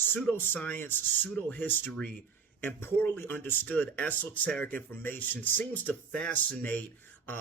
Pseudoscience, pseudo-history, and poorly understood esoteric information seems to fascinate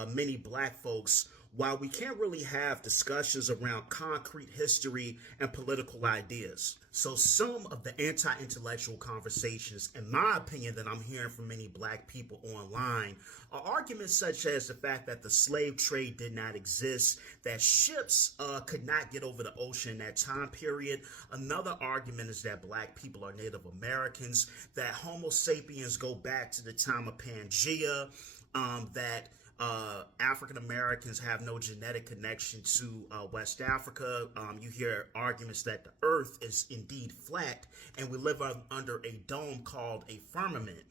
many black folks, while we can't really have discussions around concrete history and political ideas. So some of the anti-intellectual conversations, in my opinion, that I'm hearing from many black people online are arguments such as the fact that the slave trade did not exist, that ships could not get over the ocean in that time period. Another argument is that black people are Native Americans, that Homo sapiens go back to the time of Pangea, that African Americans have no genetic connection to West Africa. You hear arguments that the earth is indeed flat and we live under a dome called a firmament.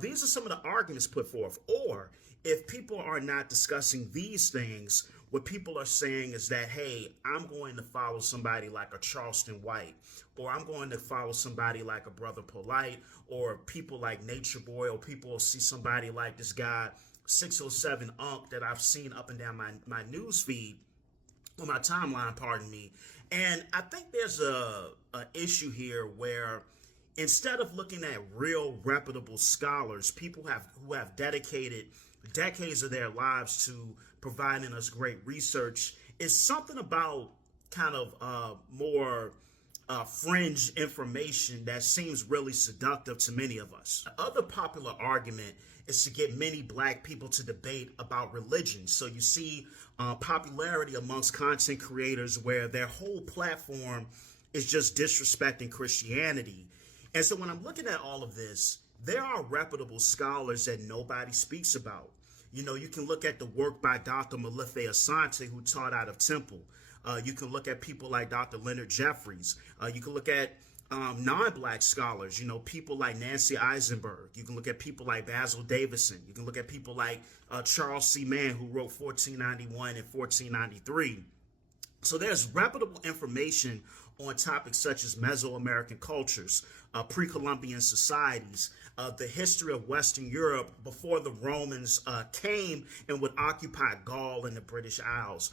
These are some of the arguments put forth. Or if people are not discussing these things, what people are saying is that, hey, I'm going to follow somebody like a Charleston White, or I'm going to follow somebody like a Brother Polite, or people like Nature Boy, or people will see somebody like this guy 607 Unk that I've seen up and down my news feed, or my timeline, pardon me. And I think there's a issue here where instead of looking at real reputable scholars, people who have dedicated decades of their lives to providing us great research, is something about kind of more fringe information that seems really seductive to many of us. The other popular argument is to get many black people to debate about religion. So you see popularity amongst content creators where their whole platform is just disrespecting Christianity. And so when I'm looking at all of this, there are reputable scholars that nobody speaks about. You know, you can look at the work by Dr. Malife Asante, who taught out of Temple. You can look at people like Dr. Leonard Jeffries. You can look at non-black scholars, you know, people like Nancy Eisenberg. You can look at people like Basil Davison. You can look at people like Charles C. Mann, who wrote 1491 and 1493. So there's reputable information on topics such as Mesoamerican cultures, pre-Columbian societies, the history of Western Europe before the Romans came and would occupy Gaul and the British Isles.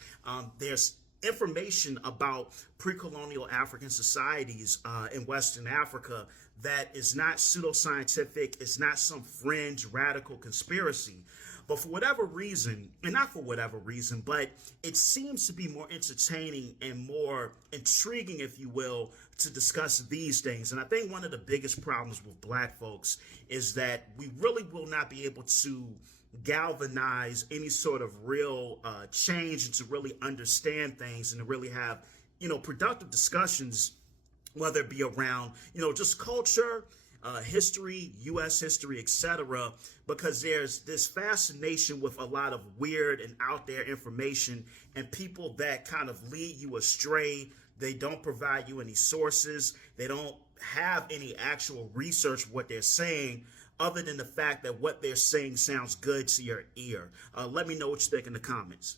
There's information about pre-colonial African societies in Western Africa that is not pseudoscientific, it's not some fringe radical conspiracy. But for whatever reason, and not for whatever reason, but it seems to be more entertaining and more intriguing, if you will, to discuss these things. And I think one of the biggest problems with black folks is that we really will not be able to galvanize any sort of real change and to really understand things and to really have, you know, productive discussions, whether it be around, you know, just culture, history, U.S. history, etc., because there's this fascination with a lot of weird and out there information and people that kind of lead you astray. They don't provide you any sources. They don't have any actual research of what they're saying, other than the fact that what they're saying sounds good to your ear. Let me know what you think in the comments.